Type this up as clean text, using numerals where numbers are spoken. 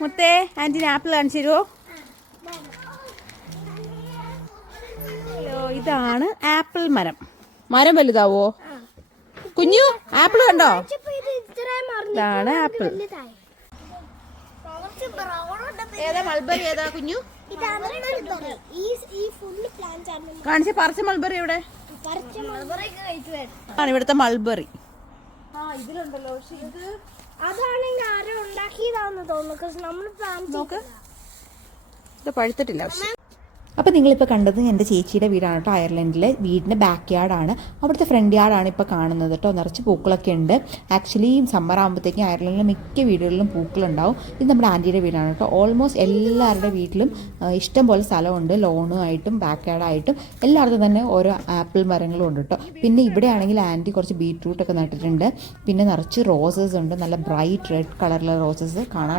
മുത്തേ ആൻറ്റിന് ആപ്പിൾ കാണിച്ചു തരുമോ? ഇതാണ് ആപ്പിൾ മരം. മരം വലുതാവോ? കുഞ്ഞു ആപ്പിൾ കണ്ടോ? ഇതാണ് ആപ്പിൾ. ഏതാ മൾബറി? ഏതാ കുഞ്ഞു? കാണിച്ച പറിച്ച മൾബറി എവിടെ? ആണ് ഇവിടുത്തെ മൾബറി. ഇതിലുണ്ടല്ലോ. പക്ഷെ ഇത് അതാണെങ്കിൽ ആരോ ഉണ്ടാക്കിയതാണെന്ന് തോന്നുന്നു. നോക്ക്, ഇത് പഴുത്തിട്ടില്ല. പക്ഷെ അപ്പോൾ നിങ്ങളിപ്പോൾ കണ്ടത് എൻ്റെ ചേച്ചിയുടെ വീടാണ് കേട്ടോ. അയർലൻഡിലെ വീടിൻ്റെ ബാക്ക് യാർഡാണ്. അവിടുത്തെ ഫ്രണ്ട് യാർഡാണ് ഇപ്പോൾ കാണുന്നത് കേട്ടോ. നിറച്ച് പൂക്കളൊക്കെ ഉണ്ട്. ആക്ച്വലി സമ്മർ ആകുമ്പോഴത്തേക്കും അയർലൻഡിലെ മിക്ക വീടുകളിലും പൂക്കളുണ്ടാവും. ഇത് നമ്മുടെ ആൻറ്റിയുടെ വീടാണ് കേട്ടോ. ഓൾമോസ്റ്റ് എല്ലാവരുടെ വീട്ടിലും ഇഷ്ടം പോലെ സ്ഥലമുണ്ട്. ലോണുമായിട്ടും ബാക്ക് യാർഡായിട്ടും എല്ലായിടത്തും തന്നെ ഓരോ ആപ്പിൾ മരങ്ങളും ഉണ്ട് കേട്ടോ. പിന്നെ ഇവിടെ ആണെങ്കിൽ ആൻറ്റി കുറച്ച് ബീറ്റ്റൂട്ടൊക്കെ നട്ടിട്ടുണ്ട്. പിന്നെ നിറച്ച് റോസസ് ഉണ്ട്, നല്ല ബ്രൈറ്റ് റെഡ് കളറിലെ റോസസ് കാണാൻ